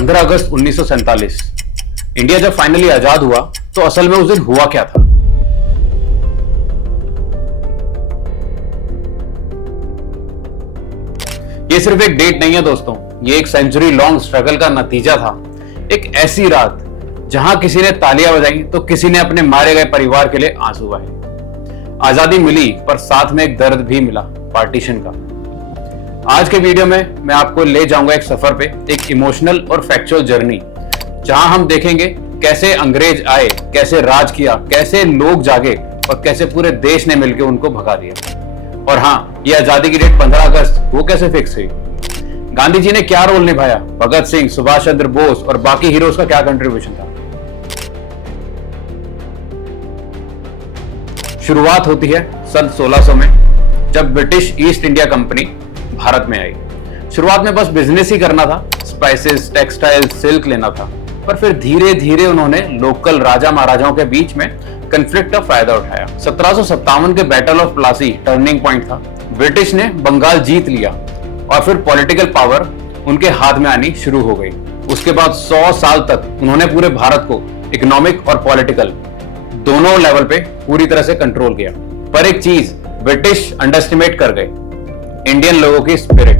15 अगस्त 1947 India जब finally आजाद हुआ तो असल में उस दिन हुआ क्या था? ये सिर्फ एक डेट नहीं है दोस्तों, ये एक सेंचुरी लॉन्ग स्ट्रगल का नतीजा था। एक ऐसी रात जहां किसी ने तालियां बजाई तो किसी ने अपने मारे गए परिवार के लिए आंसू बहाए। आजादी मिली पर साथ में एक दर्द भी मिला, पार्टीशन का। आज के वीडियो में मैं आपको ले जाऊंगा एक सफर पे, एक इमोशनल और फैक्चुअल जर्नी, जहां हम देखेंगे कैसे अंग्रेज आए, कैसे राज किया, कैसे लोग जागे और कैसे पूरे देश ने मिलकर उनको भगा दिया। और हाँ, ये आजादी की डेट 15 अगस्त वो कैसे फिक्स हुई? गांधी जी ने क्या रोल निभाया? भगत सिंह, सुभाष चंद्र बोस और बाकी हीरोज का क्या कंट्रीब्यूशन था? शुरुआत होती है सन 1600 में, जब British east India company Bharat में आई। शुरुआत में बस बिजनेस ही करना था, स्पाइसेस, टेक्सटाइल, सिल्क लेना था। पर फिर धीरे धीरे उन्होंने लोकल राजा महाराजाओं के बीच में कन्फ्लिक्ट का फायदा उठाया। 1757 के battle of Plassey turning point था। ब्रिटिश ने बंगाल जीत लिया और फिर पॉलिटिकल पावर उनके हाथ में आनी शुरू हो गई। उसके बाद 100 साल तक उन्होंने पूरे भारत को इकोनॉमिक और पॉलिटिकल दोनों लेवल पे पूरी तरह से कंट्रोल किया। पर एक चीज ब्रिटिश अंडरएस्टिमेट कर गए, इंडियन लोगों की स्पिरिट।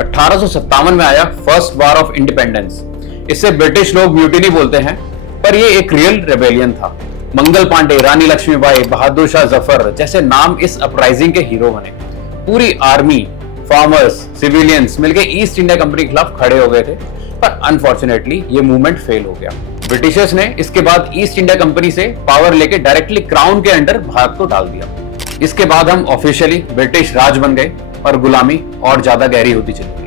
1857 में आया फर्स्ट वॉर ऑफ इंडिपेंडेंस। इसे ब्रिटिश लोग म्यूटिनी बोलते हैं, पर यह एक रियल रेबेलियन था। मंगल पांडे, रानी लक्ष्मीबाई, बहादुर शाह जफर जैसे नाम इस अपराइजिंग के हीरो बने। पूरी आर्मी, फार्मर्स, सिविलियंस मिलकर ईस्ट इंडिया कंपनी के खिलाफ खड़े हो गए थे, पर अनफॉर्चुनेटली ये मूवमेंट फेल हो गया। ब्रिटिशर्स ने इसके बाद ईस्ट इंडिया कंपनी से पावर लेके डायरेक्टली क्राउन के अंडर भारत को डाल दिया। इसके बाद हम ऑफिशियली ब्रिटिश राज बन गए और गुलामी और ज्यादा गहरी होती चली गई।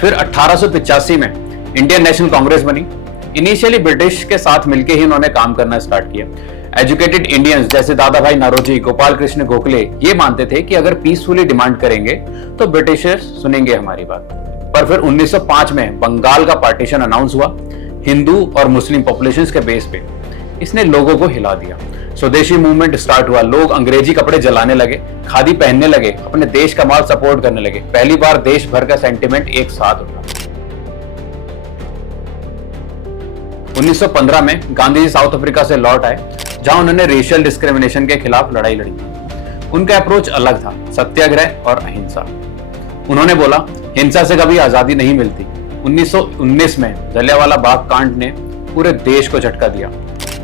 फिर 1885 में इंडियन नेशनल कांग्रेस बनी। इनिशियली ब्रिटिश के साथ मिलकर ही उन्होंने काम करना स्टार्ट किया। एजुकेटेड इंडियंस जैसे दादा भाई नौरोजी, गोपाल कृष्ण गोखले ये मानते थे कि अगर पीसफुली डिमांड करेंगे तो ब्रिटिशर्स सुनेंगे हमारी बात। पर फिर 1905 में बंगाल का पार्टीशन अनाउंस हुआ, हिंदू और मुस्लिम पॉपुलेशंस के बेस पे। इसने लोगों को हिला दिया। स्वदेशी मूवमेंट स्टार्ट हुआ। लोग अंग्रेजी कपड़े जलाने लगे, खादी पहनने लगे, अपने देश का माल सपोर्ट करने लगे। पहली बार देश भर का सेंटिमेंट एक साथ उठा। 1915 में गांधी जी साउथ अफ्रीका से लौट आए, जहां उन्होंने रेशियल डिस्क्रिमिनेशन के खिलाफ लड़ाई लड़ी। उनका अप्रोच अलग था, सत्याग्रह और अहिंसा। उन्होंने बोला, हिंसा से कभी आजादी नहीं मिलती। 1919 में जलियांवाला बाग कांड ने पूरे देश को झटका दिया।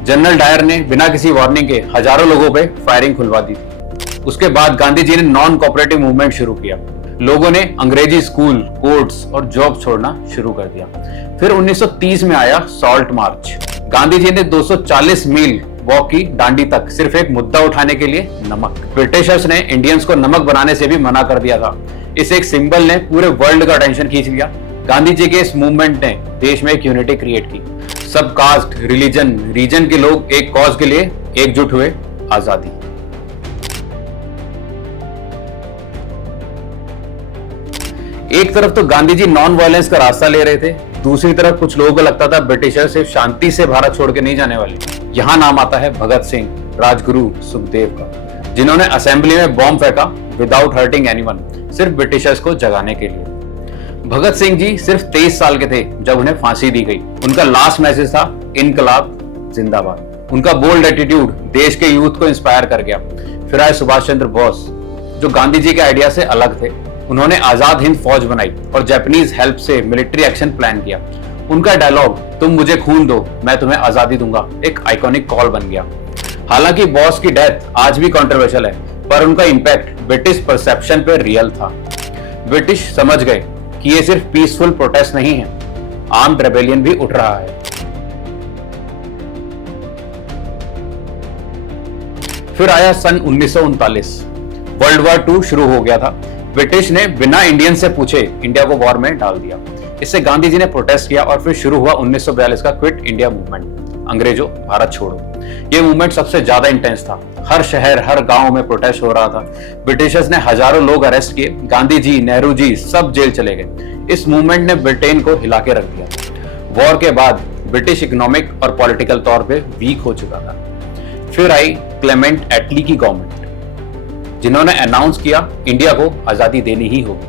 जनरल डायर ने बिना किसी वार्निंग के हजारों लोगों पे फायरिंग खुलवा दी थी। उसके बाद गांधी जी ने नॉन कोऑपरेटिव मूवमेंट शुरू किया। लोगों ने अंग्रेजी स्कूल, कोर्ट्स और जॉब छोड़ना शुरू कर दिया। फिर 1930 में आया सॉल्ट मार्च। गांधी जी ने 240 मील वॉक की दांडी तक, सिर्फ एक मुद्दा उठाने के लिए, नमक। ब्रिटिशर्स ने इंडियंस को नमक बनाने से भी मना कर दिया था। इस एक सिंबल ने पूरे वर्ल्ड का अटेंशन खींच लिया। गांधी जी के इस मूवमेंट ने देश में एक यूनिटी क्रिएट की। सब कास्ट, रिलीजन, रीजन के लोग एक कॉज के लिए एकजुट हुए, आजादी। एक तरफ तो गांधी जी नॉन वायलेंस का रास्ता ले रहे थे, दूसरी तरफ कुछ लोगों को लगता था ब्रिटिशर सिर्फ शांति से भारत छोड़ के नहीं जाने वाले। यहाँ नाम आता है भगत सिंह, राजगुरु, सुखदेव का, जिन्होंने असेंबली में बॉम्ब फेंका विदाउट हर्टिंग एनीवन, सिर्फ ब्रिटिशर्स को जगाने के लिए। भगत सिंह जी सिर्फ 23 साल के थे जब उन्हें फांसी दी गई। उनका लास्ट मैसेज था, इनकलाब जिंदाबाद। उनका बोल्ड एटीट्यूड देश के यूथ को इंस्पायर कर गया। फिर आए सुभाष चंद्र बोस, जो गांधी जी के आइडिया से अलग थे। उन्होंने आजाद हिंद फौज बनाई और जापानीज हेल्प से मिलिट्री एक्शन प्लान किया। उनका डायलॉग, तुम मुझे खून दो, मैं तुम्हें आजादी दूंगा, एक आइकॉनिक कॉल बन गया। हालांकि बॉस की डेथ आज भी कंट्रोवर्शियल है, पर उनका इंपैक्ट ब्रिटिश परसेप्शन पे रियल था। ब्रिटिश समझ गए कि ये सिर्फ पीसफुल प्रोटेस्ट नहीं है, आर्म्ड रेबेलियन भी उठ रहा है। फिर आया सन 1939। वर्ल्ड वॉर 2 शुरू हो गया था। ब्रिटिश ने बिना इंडियन से पूछे इंडिया को वॉर में डाल दिया। इससे गांधी जी ने प्रोटेस्ट किया और फिर शुरू हुआ 1942 का क्विट इंडिया मूवमेंट, अंग्रेजों भारत छोड़ो। ये मूवमेंट सबसे ज्यादा इंटेंस था। हर शहर, हर गांव में प्रोटेस्ट हो रहा था। ब्रिटिशर्स ने हजारों लोग अरेस्ट किए। गांधी जी, नेहरू जी सब जेल चले गए। इस मूवमेंट ने ब्रिटेन को हिला के रख दिया। वॉर के बाद ब्रिटिश इकोनॉमिक और पॉलिटिकल तौर पे वीक हो चुका था। फिर आई क्लेमेंट एटली की गवर्नमेंट। जिन्होंने अनाउंस किया इंडिया को आजादी देनी ही होगी।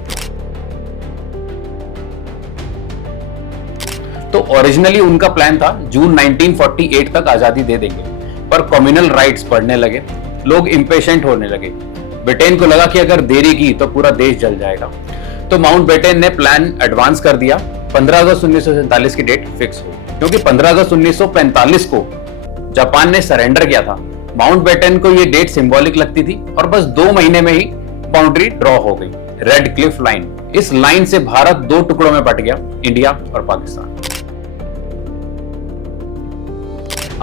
तो ओरिजिनली उनका प्लान था जून 1948 तक आजादी दे देंगे, पर कम्युनल राइट्स बढ़ने लगे, लोग इंपेशेंट होने लगे। ब्रिटेन को लगा कि अगर देरी की तो पूरा देश जल जाएगा, तो माउंटबेटन ने प्लान एडवांस कर दिया। 15 अगस्त 1947 की डेट फिक्स हुई, क्योंकि 15 अगस्त 1945 को जापान ने सरेंडर किया था। माउंटबेटन को यह डेट सिंबॉलिक लगती थी और बस 2 महीने में ही बाउंड्री ड्रॉ हो गई, रेड क्लिफ लाइन। इस लाइन से भारत 2 टुकड़ों में बट गया, इंडिया और पाकिस्तान।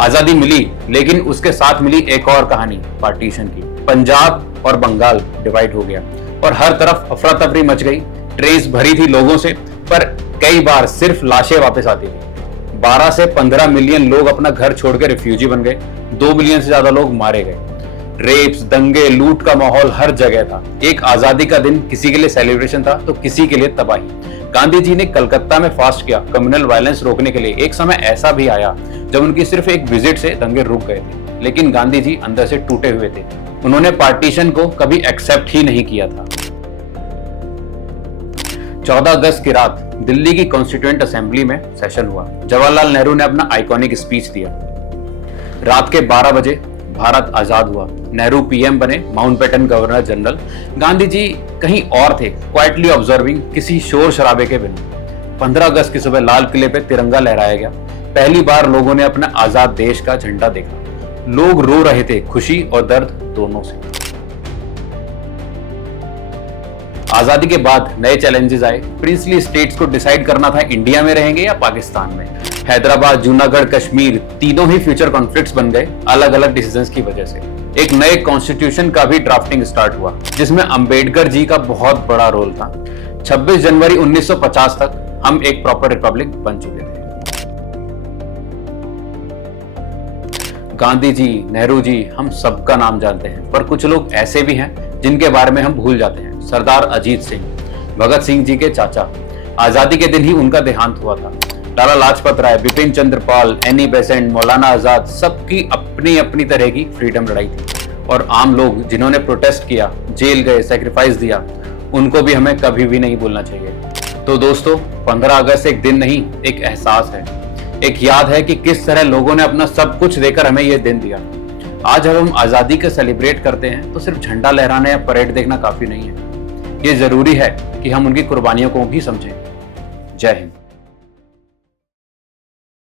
आजादी मिली, लेकिन उसके साथ मिली एक और कहानी पार्टीशन की। पंजाब और बंगाल डिवाइड हो गया और हर तरफ अफरा तफरी मच गई। ट्रेन्स भरी थी लोगों से, पर कई बार सिर्फ लाशें वापस आती थी। 12 से 15 मिलियन लोग अपना घर छोड़कर रिफ्यूजी बन गए। 2 मिलियन से ज्यादा लोग मारे गए। रेप्स, दंगे, लूट का माहौल हर जगह था। एक आजादी का दिन किसी के लिए सेलिब्रेशन था तो किसी के लिए तबाही। गांधी जी ने कलकत्ता में फास्ट किया कम्युनल वायलेंस रोकने के लिए। एक समय ऐसा भी आया जब उनकी सिर्फ एक विजिट से दंगे रुक गए थे, लेकिन गांधी जी अंदर से टूटे हुए थे। उन्होंने पार्टीशन को कभी एक्सेप्ट ही नहीं किया था। 14 अगस्त की रात दिल्ली की कॉन्स्टिट्यूएंट असेंबली में सेशन हुआ। जवाहरलाल नेहरू ने अपना आइकॉनिक स्पीच दिया। रात के 12 बजे भारत आजाद हुआ। नेहरू पीएम बने, Mountbatten governor general. Gandhi ji कहीं और थे, क्वाइटली ऑब्जर्विंग, किसी शोर शराबे के बिना। 15 अगस्त की सुबह लाल किले पे तिरंगा लहराया गया। पहली बार लोगों ने अपना आजाद देश का झंडा देखा। लोग रो रहे थे, खुशी और दर्द दोनों से। आजादी के बाद नए चैलेंजेस आए। प्रिंसली स्टेट्स को डिसाइड करना था इंडिया में रहेंगे या पाकिस्तान में। हैदराबाद, जूनागढ़, कश्मीर तीनों ही फ्यूचर कॉन्फ्लिक्ट्स बन गए अलग अलग डिसीजंस की वजह से। एक नए कॉन्स्टिट्यूशन का भी ड्राफ्टिंग स्टार्ट हुआ, जिसमें अंबेडकर जी का बहुत बड़ा रोल था। 26 जनवरी 1950 तक हम एक प्रॉपर रिपब्लिक बन चुके थे। गांधी जी, नेहरू जी, हम सबका नाम जानते हैं, पर कुछ लोग ऐसे भी हैं जिनके बारे में हम भूल जाते हैं। सरदार अजीत सिंह, भगत सिंह जी के चाचा। आजादी के दिन ही उनका देहांत हुआ था। लाला लाजपत राय, बिपिन चंद्र पाल, एनी बेसेंट, मौलाना आजाद, सबकी अपनी अपनी तरह की फ्रीडम लड़ाई थी। और आम लोग जिन्होंने प्रोटेस्ट किया, जेल गए, सैक्रिफाइस दिया, उनको भी हमें कभी भी नहीं भूलना चाहिए। तो दोस्तों, 15 अगस्त एक दिन नहीं, एक एहसास है, एक याद है कि किस तरह लोगों ने अपना सब कुछ देकर हमें यह दिन दिया। आज जब हम आजादी का सेलिब्रेट करते हैं तो सिर्फ झंडा लहराना या परेड देखना काफी नहीं है। ये जरूरी है कि हम उनकी कुर्बानियों को भी समझें। जय हिंद।